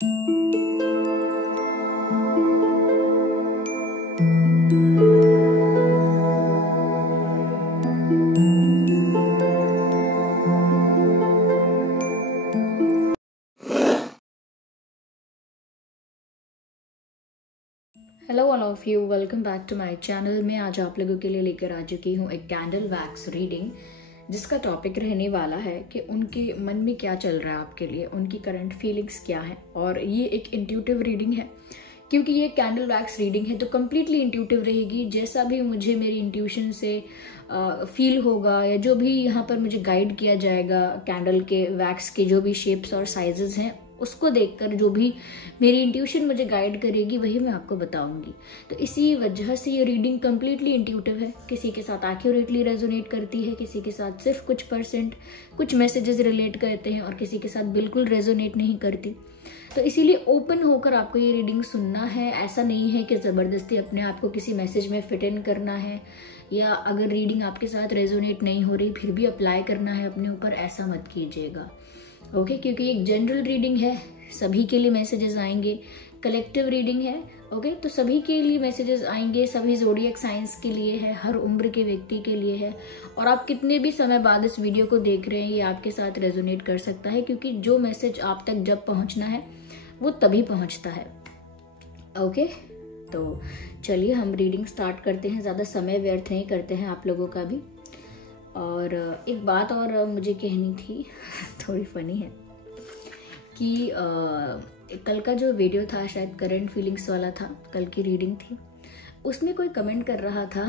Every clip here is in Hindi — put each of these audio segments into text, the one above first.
Hello all of you, welcome back to my channel. मैं आज आप लोगों के लिए लेकर आ चुकी हूँ एक कैंडल वैक्स रीडिंग, जिसका टॉपिक रहने वाला है कि उनके मन में क्या चल रहा है आपके लिए, उनकी करंट फीलिंग्स क्या है। और ये एक इंट्यूटिव रीडिंग है, क्योंकि ये कैंडल वैक्स रीडिंग है तो कम्प्लीटली इंट्यूटिव रहेगी। जैसा भी मुझे मेरी इंट्यूशन से फील होगा या जो भी यहाँ पर मुझे गाइड किया जाएगा, कैंडल के वैक्स के जो भी शेप्स और साइजेस हैं उसको देखकर जो भी मेरी इंट्यूशन मुझे गाइड करेगी वही मैं आपको बताऊंगी। तो इसी वजह से ये रीडिंग कम्प्लीटली इंट्यूटिव है। किसी के साथ एक्यूरेटली रेजोनेट करती है, किसी के साथ सिर्फ कुछ मैसेजेस रिलेट करते हैं और किसी के साथ बिल्कुल रेजोनेट नहीं करती। तो इसीलिए ओपन होकर आपको ये रीडिंग सुनना है। ऐसा नहीं है कि ज़बरदस्ती अपने आप को किसी मैसेज में फिट इन करना है, या अगर रीडिंग आपके साथ रेजोनेट नहीं हो रही फिर भी अप्लाई करना है अपने ऊपर, ऐसा मत कीजिएगा। ओके, क्योंकि एक जनरल रीडिंग है, सभी के लिए मैसेजेस आएंगे। कलेक्टिव रीडिंग है, ओके, तो सभी के लिए मैसेजेस आएंगे, सभी ज़ोडिएक साइंस के लिए है, हर उम्र के व्यक्ति के लिए है। और आप कितने भी समय बाद इस वीडियो को देख रहे हैं ये आपके साथ रेजोनेट कर सकता है, क्योंकि जो मैसेज आप तक जब पहुंचना है वो तभी पहुंचता है। ओके, तो चलिए हम रीडिंग स्टार्ट करते हैं, ज़्यादा समय व्यर्थ नहीं करते हैं आप लोगों का भी। और एक बात और मुझे कहनी थी थोड़ी फनी है कि कल का जो वीडियो था शायद करंट फीलिंग्स वाला था, कल की रीडिंग थी, उसमें कोई कमेंट कर रहा था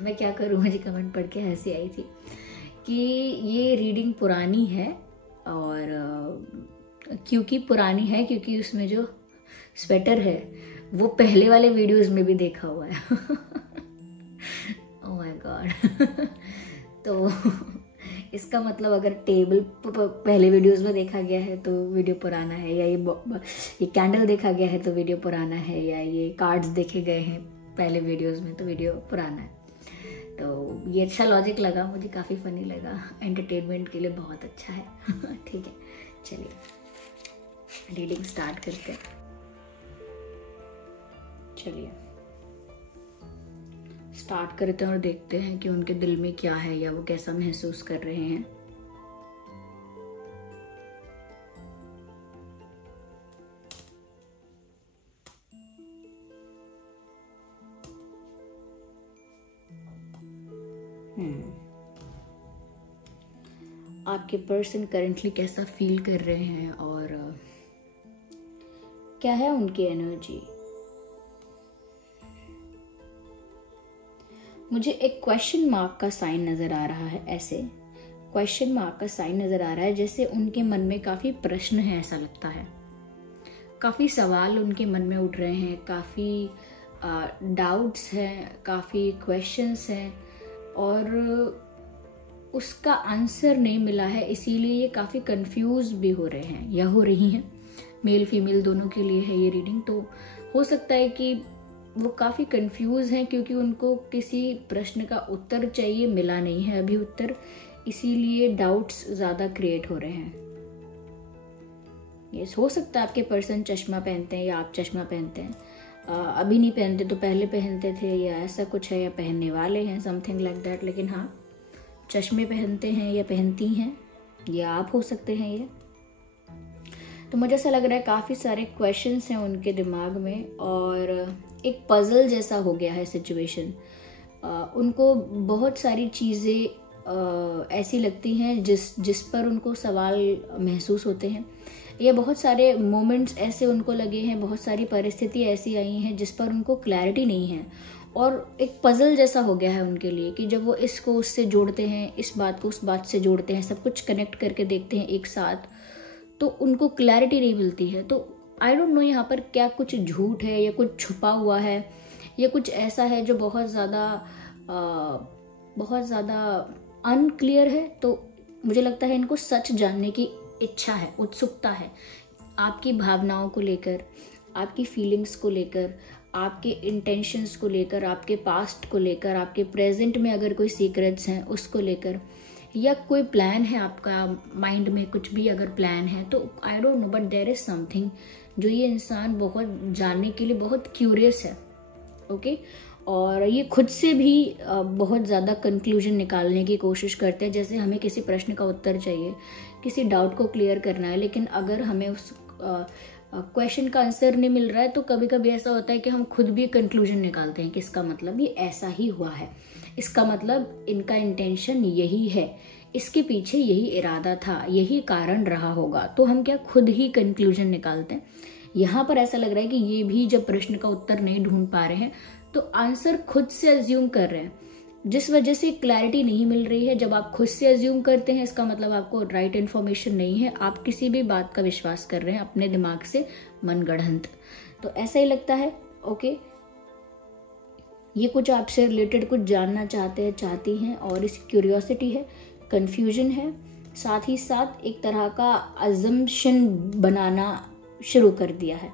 मैं क्या करूँ, मुझे कमेंट पढ़ के हंसी आई थी कि ये रीडिंग पुरानी है। और क्योंकि पुरानी है क्योंकि उसमें जो स्वेटर है वो पहले वाले वीडियोस में भी देखा हुआ है ओह माय गॉड तो इसका मतलब अगर टेबल पहले वीडियोस में देखा गया है तो वीडियो पुराना है, या ये कैंडल देखा गया है तो वीडियो पुराना है, या ये कार्ड्स देखे गए हैं पहले वीडियोस में तो वीडियो पुराना है। तो ये अच्छा लॉजिक लगा मुझे, काफ़ी फनी लगा, एंटरटेनमेंट के लिए बहुत अच्छा है ठीक है, चलिए रीडिंग स्टार्ट करते हैं। चलिए स्टार्ट करते हैं और देखते हैं कि उनके दिल में क्या है या वो कैसा महसूस कर रहे हैं। आपके पर्सन करंटली कैसा फील कर रहे हैं और क्या है उनकी एनर्जी। मुझे एक क्वेश्चन मार्क का साइन नजर आ रहा है, ऐसे क्वेश्चन मार्क का साइन नजर आ रहा है, जैसे उनके मन में काफी प्रश्न है, ऐसा लगता है काफी सवाल उनके मन में उठ रहे हैं, काफी डाउट्स हैं, काफी क्वेश्चंस हैं और उसका आंसर नहीं मिला है, इसीलिए ये काफी कंफ्यूज भी हो रहे हैं या हो रही हैं। मेल फीमेल दोनों के लिए है ये रीडिंग, तो हो सकता है कि वो काफ़ी कंफ्यूज हैं क्योंकि उनको किसी प्रश्न का उत्तर चाहिए, मिला नहीं है अभी उत्तर, इसीलिए डाउट्स ज़्यादा क्रिएट हो रहे हैं। ये हो सकता है आपके पर्सन चश्मा पहनते हैं या आप चश्मा पहनते हैं, अभी नहीं पहनते तो पहले पहनते थे, या ऐसा कुछ है, या पहनने वाले हैं, समथिंग लाइक दैट। लेकिन हाँ, चश्मे पहनते हैं या पहनती हैं, या आप हो सकते हैं ये। तो मुझे ऐसा लग रहा है काफ़ी सारे क्वेश्चंस हैं उनके दिमाग में और एक पजल जैसा हो गया है सिचुएशन। उनको बहुत सारी चीज़ें ऐसी लगती हैं जिस पर उनको सवाल महसूस होते हैं, या बहुत सारे मोमेंट्स ऐसे उनको लगे हैं, बहुत सारी परिस्थिति ऐसी आई हैं जिस पर उनको क्लैरिटी नहीं है और एक पजल जैसा हो गया है उनके लिए कि जब वो इसको उससे जोड़ते हैं, इस बात को उस बात से जोड़ते हैं, सब कुछ कनेक्ट करके देखते हैं एक साथ, तो उनको क्लैरिटी नहीं मिलती है। तो आई डोंट नो यहाँ पर क्या कुछ झूठ है या कुछ छुपा हुआ है या कुछ ऐसा है जो बहुत ज़्यादा अनक्लियर है। तो मुझे लगता है इनको सच जानने की इच्छा है, उत्सुकता है, आपकी भावनाओं को लेकर, आपकी फीलिंग्स को लेकर, आपके इंटेंशंस को लेकर, आपके पास्ट को लेकर, आपके प्रेजेंट में अगर कोई सीक्रेट्स हैं उसको लेकर, या कोई प्लान है आपका माइंड में, कुछ भी अगर प्लान है तो I don't know but there is something जो ये इंसान बहुत जानने के लिए बहुत क्यूरियस है। ओके और ये खुद से भी बहुत ज़्यादा कंक्लूजन निकालने की कोशिश करते हैं। जैसे हमें किसी प्रश्न का उत्तर चाहिए, किसी डाउट को क्लियर करना है, लेकिन अगर हमें उस क्वेश्चन का आंसर नहीं मिल रहा है तो कभी कभी ऐसा होता है कि हम खुद भी कंक्लूजन निकालते हैं कि इसका मतलब ये ऐसा ही हुआ है, इसका मतलब इनका इंटेंशन यही है, इसके पीछे यही इरादा था, यही कारण रहा होगा। तो हम क्या खुद ही कंक्लूजन निकालते हैं। यहाँ पर ऐसा लग रहा है कि ये भी जब प्रश्न का उत्तर नहीं ढूंढ पा रहे हैं तो आंसर खुद से अज्यूम कर रहे हैं, जिस वजह से क्लैरिटी नहीं मिल रही है। जब आप खुद से अज्यूम करते हैं इसका मतलब आपको राइट इन्फॉर्मेशन नहीं है, आप किसी भी बात का विश्वास कर रहे हैं अपने दिमाग से मनगढ़ंत। तो ऐसा ही लगता है। ओके ये कुछ आपसे रिलेटेड कुछ जानना चाहते हैं, चाहती हैं, और इस क्यूरियोसिटी है, कंफ्यूजन है, साथ ही साथ एक तरह का अजम्पशन बनाना शुरू कर दिया है।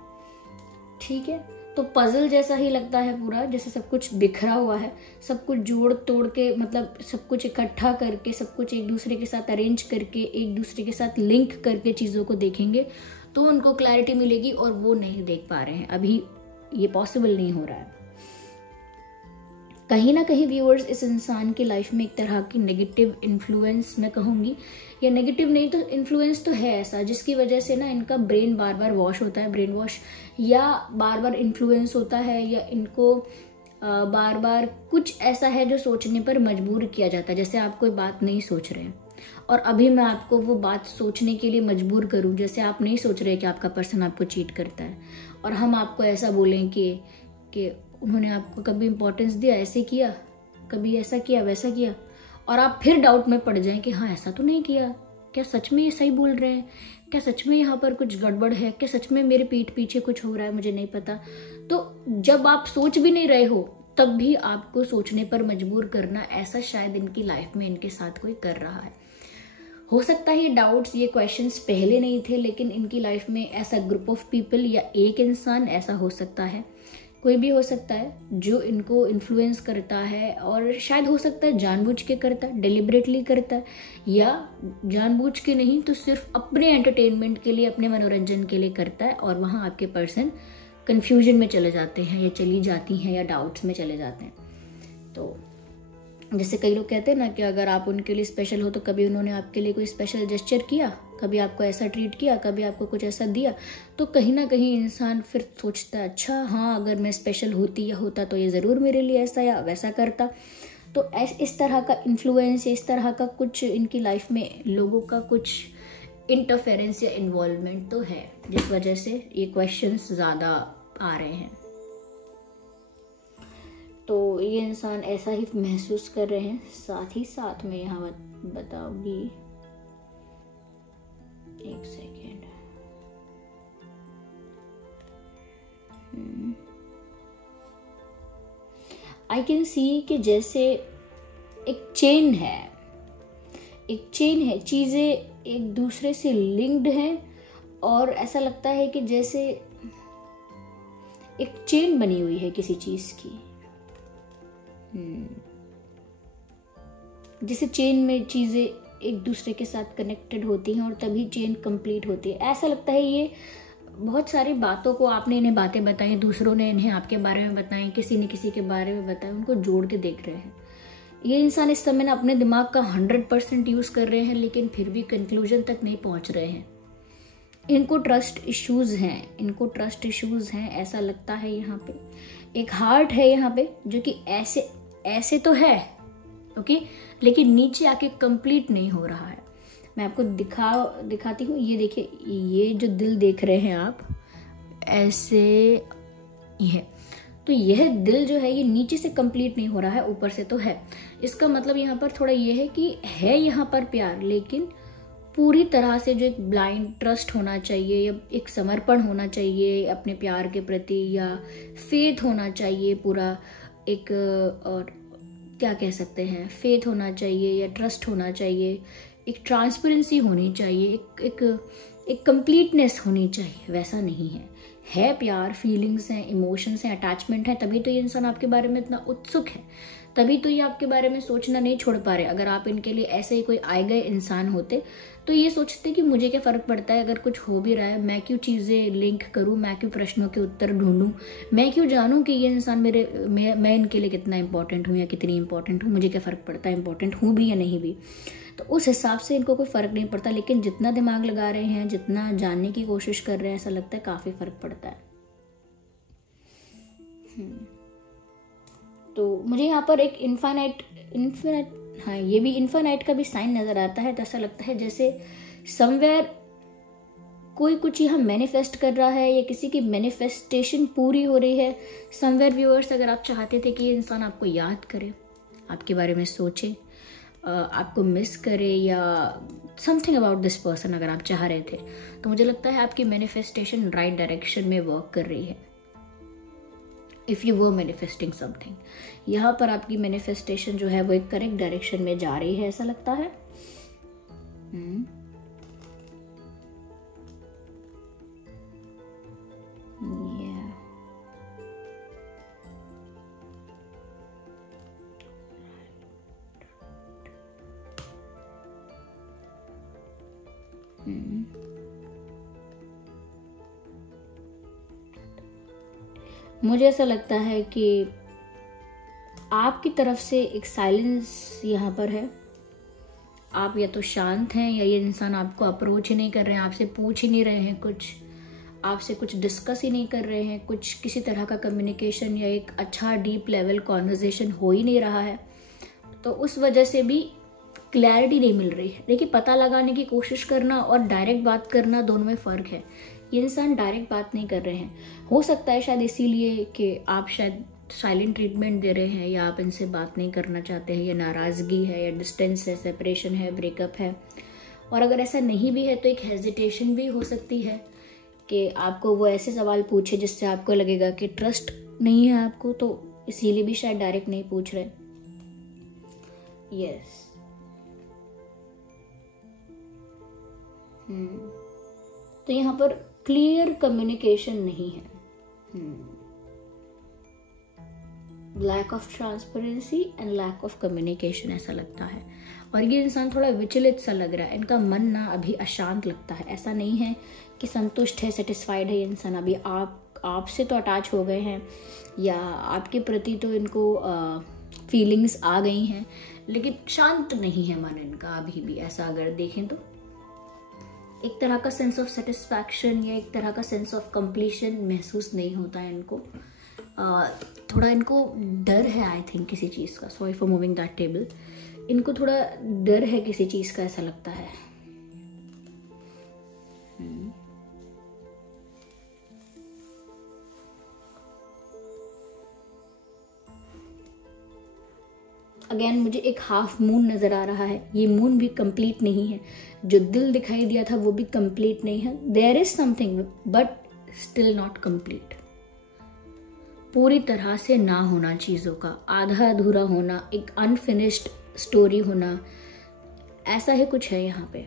ठीक है, तो पजल जैसा ही लगता है पूरा, जैसे सब कुछ बिखरा हुआ है, सब कुछ जोड़ तोड़ के, मतलब सब कुछ इकट्ठा करके, सब कुछ एक दूसरे के साथ अरेंज करके, एक दूसरे के साथ लिंक करके चीज़ों को देखेंगे तो उनको क्लैरिटी मिलेगी, और वो नहीं देख पा रहे हैं अभी, ये पॉसिबल नहीं हो रहा है। कहीं ना कहीं व्यूअर्स इस इंसान की लाइफ में एक तरह की नेगेटिव इन्फ्लुएंस मैं कहूँगी, या नेगेटिव नहीं तो इन्फ्लुएंस तो है ऐसा, जिसकी वजह से ना इनका ब्रेन बार बार वॉश होता है, ब्रेन वॉश, या बार बार इन्फ्लुएंस होता है, या इनको बार बार कुछ ऐसा है जो सोचने पर मजबूर किया जाता है। जैसे आप कोई बात नहीं सोच रहे हैं और अभी मैं आपको वो बात सोचने के लिए मजबूर करूं, जैसे आप नहीं सोच रहे कि आपका पर्सन आपको चीट करता है, और हम आपको ऐसा बोलें कि उन्होंने आपको कभी इंपॉर्टेंस दिया, ऐसे किया, कभी ऐसा किया, वैसा किया, और आप फिर डाउट में पड़ जाएं कि हाँ ऐसा तो नहीं किया, क्या सच में ये सही बोल रहे हैं, क्या सच में यहाँ पर कुछ गड़बड़ है, क्या सच में मेरे पीठ पीछे कुछ हो रहा है, मुझे नहीं पता। तो जब आप सोच भी नहीं रहे हो तब भी आपको सोचने पर मजबूर करना, ऐसा शायद इनकी लाइफ में इनके साथ कोई कर रहा है। हो सकता है ये डाउट्स, ये क्वेश्चंस पहले नहीं थे, लेकिन इनकी लाइफ में ऐसा ग्रुप ऑफ पीपल या एक इंसान ऐसा हो सकता है, कोई भी हो सकता है जो इनको इन्फ्लुएंस करता है, और शायद हो सकता है जानबूझ के करता है, डेलिबरेटली करता है, या जानबूझ के नहीं तो सिर्फ अपने एंटरटेनमेंट के लिए, अपने मनोरंजन के लिए करता है, और वहाँ आपके पर्सन कंफ्यूजन में चले जाते हैं या चली जाती हैं या डाउट्स में चले जाते हैं। तो जैसे कई लोग कहते हैं ना कि अगर आप उनके लिए स्पेशल हो तो कभी उन्होंने आपके लिए कोई स्पेशल जेस्चर किया, कभी आपको ऐसा ट्रीट किया, कभी आपको कुछ ऐसा दिया, तो कहीं ना कहीं इंसान फिर सोचता है अच्छा हाँ अगर मैं स्पेशल होती या होता तो ये ज़रूर मेरे लिए ऐसा या वैसा करता। तो इस तरह का इन्फ्लुएंस, इस तरह का कुछ इनकी लाइफ में लोगों का कुछ इंटरफेरेंस या इन्वॉल्वमेंट तो है, जिस वजह से ये क्वेश्चंस ज़्यादा आ रहे हैं। तो ये इंसान ऐसा ही महसूस कर रहे हैं। साथ ही साथ मैं यहाँ बताऊंगी, एक सेकेंड, आई कैन सी कि जैसे एक चेन है, चीज़ें एक दूसरे से लिंक्ड हैं, और ऐसा लगता है कि जैसे एक चेन बनी हुई है किसी चीज़ की। जैसे चेन में चीज़ें एक दूसरे के साथ कनेक्टेड होती हैं और तभी चेन कंप्लीट होती है। ऐसा लगता है ये बहुत सारी बातों को आपने इन्हें बातें बताई, दूसरों ने इन्हें आपके बारे में बताई, किसी ने किसी के बारे में बताया, उनको जोड़ के देख रहे हैं। ये इंसान इस समय ना अपने दिमाग का 100% यूज़ कर रहे हैं, लेकिन फिर भी कंक्लूजन तक नहीं पहुंच रहे हैं। इनको ट्रस्ट इश्यूज़ हैं, ऐसा लगता है। यहाँ पे एक हार्ट है यहाँ पे जो कि ऐसे तो है, ओके, लेकिन नीचे आके कंप्लीट नहीं हो रहा है। मैं आपको दिखाती हूँ। ये देखिए, ये जो दिल देख रहे हैं आप, ऐसे ये, तो यह दिल जो है ये नीचे से कंप्लीट नहीं हो रहा है, ऊपर से तो है। इसका मतलब यहाँ पर थोड़ा ये है कि है यहाँ पर प्यार, लेकिन पूरी तरह से जो एक ब्लाइंड ट्रस्ट होना चाहिए, या एक समर्पण होना चाहिए अपने प्यार के प्रति, या फेथ होना चाहिए पूरा, एक और क्या कह सकते हैं, फेथ होना चाहिए या ट्रस्ट होना चाहिए, एक ट्रांसपेरेंसी होनी चाहिए, एक कंप्लीटनेस होनी चाहिए। वैसा नहीं है प्यार, फीलिंग्स हैं, इमोशंस हैं, अटैचमेंट है, तभी तो ये इंसान आपके बारे में इतना उत्सुक है, तभी तो ये आपके बारे में सोचना नहीं छोड़ पा रहे। अगर आप इनके लिए ऐसे ही कोई आए गए इंसान होते तो ये सोचते कि मुझे क्या फ़र्क पड़ता है अगर कुछ हो भी रहा है, मैं क्यों चीज़ें लिंक करूँ, मैं क्यों प्रश्नों के उत्तर ढूंढूं, मैं क्यों जानूं कि ये इंसान मैं इनके लिए कितना इंपॉर्टेंट हूँ या कितनी इंपॉर्टेंट हूँ, मुझे क्या फ़र्क पड़ता है इंपॉर्टेंट हूँ भी या नहीं भी। तो उस हिसाब से इनको कोई फ़र्क नहीं पड़ता, लेकिन जितना दिमाग लगा रहे हैं, जितना जानने की कोशिश कर रहे हैं, ऐसा लगता है काफ़ी फ़र्क पड़ता है। तो मुझे यहाँ पर एक इन्फाइनाइट हाँ, ये भी इन्फाइनाइट का भी साइन नज़र आता है। तो ऐसा लगता है जैसे समवेयर कोई कुछ यहाँ मैनिफेस्ट कर रहा है या किसी की मैनिफेस्टेशन पूरी हो रही है। समवेयर व्यूअर्स, अगर आप चाहते थे कि ये इंसान आपको याद करे, आपके बारे में सोचे, आपको मिस करे या समथिंग अबाउट दिस पर्सन अगर आप चाह रहे थे, तो मुझे लगता है आपकी मैनिफेस्टेशन राइट डायरेक्शन में वर्क कर रही है। If you were manifesting something, यहाँ पर आपकी मैनिफेस्टेशन जो है वो एक करेक्ट डायरेक्शन में जा रही है, ऐसा लगता है। मुझे ऐसा लगता है कि आपकी तरफ से एक साइलेंस यहाँ पर है। आप या तो शांत हैं या ये इंसान आपको अप्रोच ही नहीं कर रहे हैं, आपसे पूछ ही नहीं रहे हैं कुछ, आपसे कुछ डिस्कस ही नहीं कर रहे हैं, कुछ किसी तरह का कम्युनिकेशन या एक अच्छा डीप लेवल कॉन्वर्जेशन हो ही नहीं रहा है। तो उस वजह से भी क्लैरिटी नहीं मिल रही है। देखिए, पता लगाने की कोशिश करना और डायरेक्ट बात करना दोनों में फ़र्क है। ये इंसान डायरेक्ट बात नहीं कर रहे हैं, हो सकता है शायद इसीलिए कि आप शायद साइलेंट ट्रीटमेंट दे रहे हैं, या आप इनसे बात नहीं करना चाहते हैं, या नाराज़गी है, या डिस्टेंस है, सेपरेशन है, ब्रेकअप है। और अगर ऐसा नहीं भी है तो एक हेजिटेशन भी हो सकती है कि आपको वो ऐसे सवाल पूछे जिससे आपको लगेगा कि ट्रस्ट नहीं है आपको, तो इसीलिए भी शायद डायरेक्ट नहीं पूछ रहे। यस। तो यहाँ पर क्लियर कम्युनिकेशन नहीं है, lack of transparency and lack of communication ऐसा लगता है। और ये इंसान थोड़ा विचलित सा लग रहा है, इनका मन ना अभी अशांत लगता है। ऐसा नहीं है कि संतुष्ट है, सेटिस्फाइड है ये इंसान। अभी आपसे तो अटैच हो गए हैं या आपके प्रति तो इनको फीलिंग्स आ गई हैं, लेकिन शांत नहीं है मन इनका अभी भी। ऐसा अगर देखें तो एक तरह का सेंस ऑफ सेटिस्फैक्शन या एक तरह का सेंस ऑफ कंप्लीशन महसूस नहीं होता है इनको। थोड़ा इनको डर है आई थिंक किसी चीज़ का। Sorry for moving that table. इनको थोड़ा डर है किसी चीज़ का, ऐसा लगता है। अगेन मुझे एक हाफ मून नज़र आ रहा है। ये मून भी कंप्लीट नहीं है, जो दिल दिखाई दिया था वो भी कंप्लीट नहीं है। There is something but still not complete. पूरी तरह से ना होना चीज़ों का, आधा अधूरा होना, एक अनफिनिश्ड स्टोरी होना, ऐसा ही कुछ है यहाँ पे।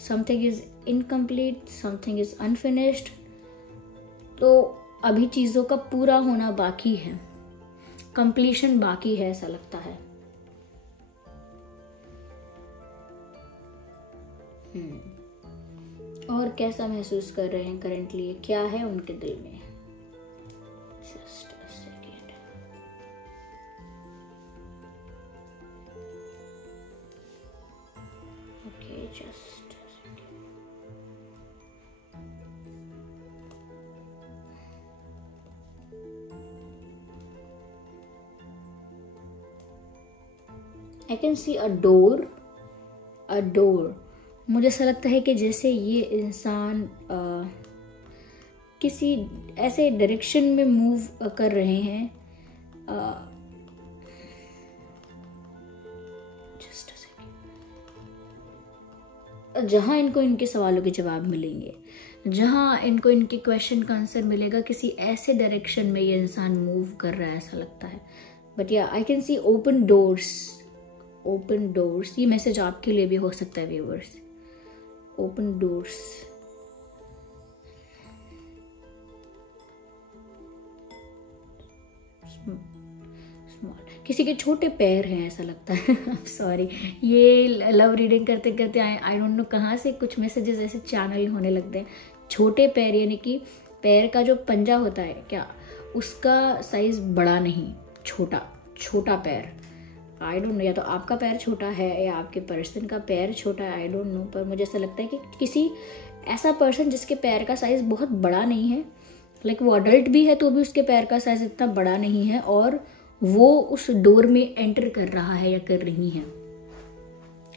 Something is incomplete, something is unfinished. तो अभी चीज़ों का पूरा होना बाकी है, कंप्लीशन बाकी है, ऐसा लगता है। और कैसा महसूस कर रहे हैं करंटली, क्या है उनके दिल में? Just a second. Okay, just a second. I can see a door. मुझे ऐसा लगता है कि जैसे ये इंसान किसी ऐसे डायरेक्शन में मूव कर रहे हैं, जस्ट अ सेकेंड, जहाँ इनको इनके सवालों के जवाब मिलेंगे, जहाँ इनको इनके क्वेश्चन का आंसर मिलेगा, किसी ऐसे डायरेक्शन में ये इंसान मूव कर रहा है, ऐसा लगता है। बट या I can see open doors. ये मैसेज आपके लिए भी हो सकता है व्यूअर्स। Open doors. स्मॉल, किसी के छोटे पैर हैं ऐसा लगता है। सॉरी, ये लव रीडिंग करते करते आई डोंट नो कहाँ से कुछ मैसेजेस ऐसे चैनल होने लगते हैं। छोटे पैर यानी कि पैर का जो पंजा होता है क्या, उसका साइज बड़ा नहीं, छोटा छोटा पैर। आई डोंट नो, या तो आपका पैर छोटा है या आपके पर्सन का पैर छोटा है, आई डोंट नो, पर मुझे ऐसा लगता है कि किसी ऐसा पर्सन जिसके पैर का साइज बहुत बड़ा नहीं है, लाइक वो अडल्ट भी है तो भी उसके पैर का साइज इतना बड़ा नहीं है, और वो उस डोर में एंटर कर रहा है या कर रही हैं।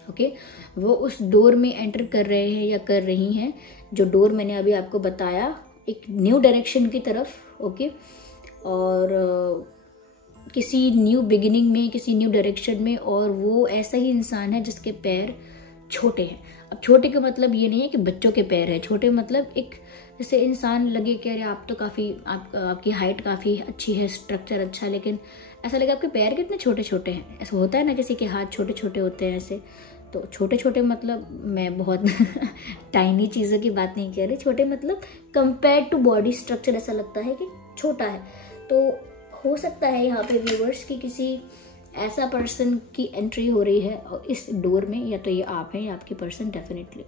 ओके, वो उस डोर में एंटर कर रहे हैं या कर रही हैं, जो डोर मैंने अभी आपको बताया, एक न्यू डायरेक्शन की तरफ। ओके, और किसी न्यू बिगिनिंग में, किसी न्यू डायरेक्शन में, और वो ऐसा ही इंसान है जिसके पैर छोटे हैं। अब छोटे का मतलब ये नहीं है कि बच्चों के पैर है, छोटे मतलब एक जैसे इंसान लगे कि अरे आप तो काफ़ी आपकी हाइट काफ़ी अच्छी है, स्ट्रक्चर अच्छा, लेकिन ऐसा लगे आपके पैर कितने छोटे छोटे हैं। ऐसा होता है ना, किसी के हाथ छोटे छोटे होते हैं ऐसे, तो छोटे छोटे मतलब मैं बहुत टाइनी चीज़ों की बात नहीं कह रही, छोटे मतलब कंपेयर टू बॉडी स्ट्रक्चर ऐसा लगता है कि छोटा है। तो हो सकता है यहाँ पे व्यूवर्स की किसी ऐसा पर्सन की एंट्री हो रही है इस डोर में, या तो ये आप हैं या आपकी पर्सन डेफिनेटली।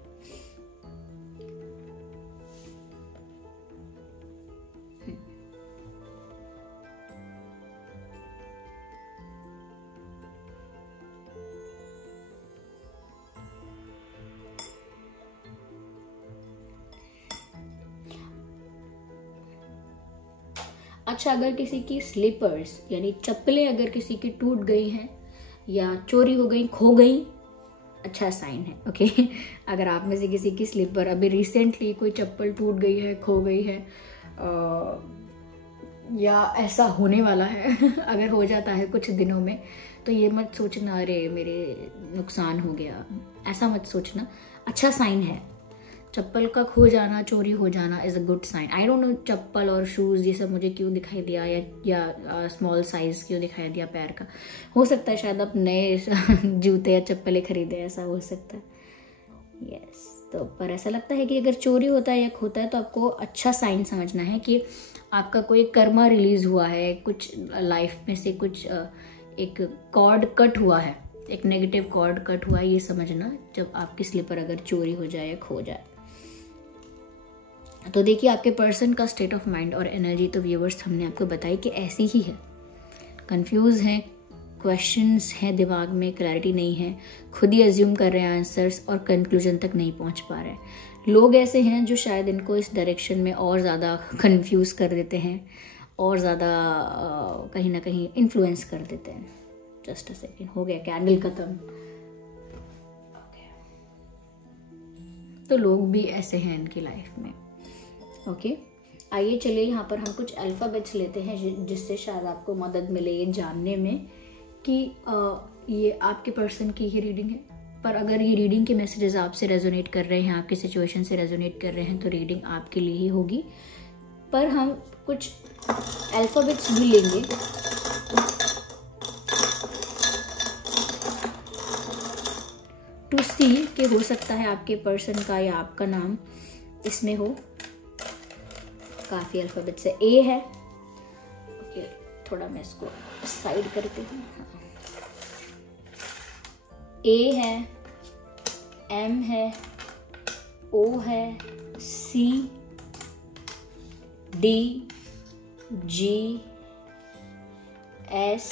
अच्छा, अगर किसी की स्लीपर्स यानी चप्पलें अगर किसी की टूट गई हैं या चोरी हो गई, खो गई, अच्छा साइन है। ओके, अगर आप में से किसी की स्लीपर अभी रिसेंटली कोई चप्पल टूट गई है, खो गई है, या ऐसा होने वाला है अगर हो जाता है कुछ दिनों में, तो ये मत सोचना अरे मेरे नुकसान हो गया, ऐसा मत सोचना, अच्छा साइन है। चप्पल का खो जाना, चोरी हो जाना is a good sign. I don't know चप्पल और शूज़ ये सब मुझे क्यों दिखाई दिया, या स्मॉल साइज़ क्यों दिखाई दिया पैर का। हो सकता है शायद आप नए जूते या चप्पलें खरीदे, ऐसा हो सकता है। यस, तो पर ऐसा लगता है कि अगर चोरी होता है या खोता है तो आपको अच्छा साइन समझना है कि आपका कोई कर्मा रिलीज हुआ है, कुछ लाइफ में से कुछ एक कॉर्ड कट हुआ है, एक नेगेटिव कॉर्ड कट हुआ है, ये समझना जब आपकी स्लीपर अगर चोरी हो जाए या खो जाए। तो देखिए आपके पर्सन का स्टेट ऑफ माइंड और एनर्जी तो व्यूवर्स हमने आपको बताई कि ऐसी ही है। कंफ्यूज हैं, क्वेश्चंस हैं दिमाग में, क्लैरिटी नहीं है, खुद ही अज्यूम कर रहे हैं आंसर्स और कंक्लूजन तक नहीं पहुंच पा रहे। लोग ऐसे हैं जो शायद इनको इस डायरेक्शन में और ज़्यादा कंफ्यूज कर देते हैं और ज़्यादा कहीं ना कहीं इन्फ्लुएंस कर देते हैं। जस्ट अ सेकेंड, हो गया कैंडल खत्म। तो लोग भी ऐसे हैं इनकी लाइफ में। ओके, आइए चलिए यहाँ पर हम कुछ अल्फ़ाबेट्स लेते हैं जिससे शायद आपको मदद मिले ये जानने में कि ये आपके पर्सन की ही रीडिंग है। पर अगर ये रीडिंग के मैसेजेस आपसे रेजोनेट कर रहे हैं, आपकी सिचुएशन से रेजोनेट कर रहे हैं, तो रीडिंग आपके लिए ही होगी। पर हम कुछ अल्फ़ाबेट्स भी लेंगे टू सी कि हो सकता है आपके पर्सन का या आपका नाम इसमें हो। काफ़ी अल्फ़ाबेट्स है, ए है। ओके, थोड़ा मैं इसको साइड करती हूँ। ए है, एम है, ओ है, C, D, G, S,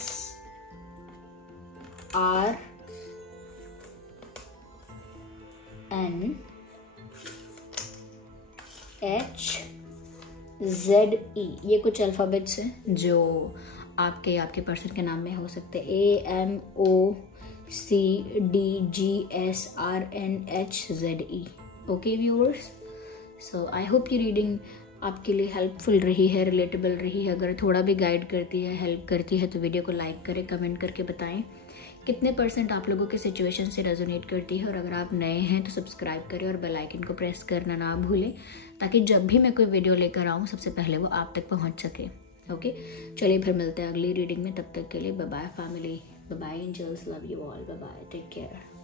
R, N, H, Z, E. ये कुछ अल्फ़ाबेट्स हैं जो आपके पर्सन के नाम में हो सकते हैं। A, M, O, C, D, G, S, R, N, H, Z, E. Okay viewers, so I hope ये रीडिंग आपके लिए हेल्पफुल रही है, रिलेटेबल रही है। अगर थोड़ा भी गाइड करती है, हेल्प करती है, तो वीडियो को लाइक करें, कमेंट करके बताएं कितने % आप लोगों के सिचुएशन से रेजोनेट करती है। और अगर आप नए हैं तो सब्सक्राइब करें और बेल आइकन को प्रेस करना ना भूलें, ताकि जब भी मैं कोई वीडियो लेकर आऊँ सबसे पहले वो आप तक पहुँच सके। ओके, चलिए फिर मिलते हैं अगली रीडिंग में। तब तक के लिए bye bye family, bye bye angels, love you all, bye bye, take care.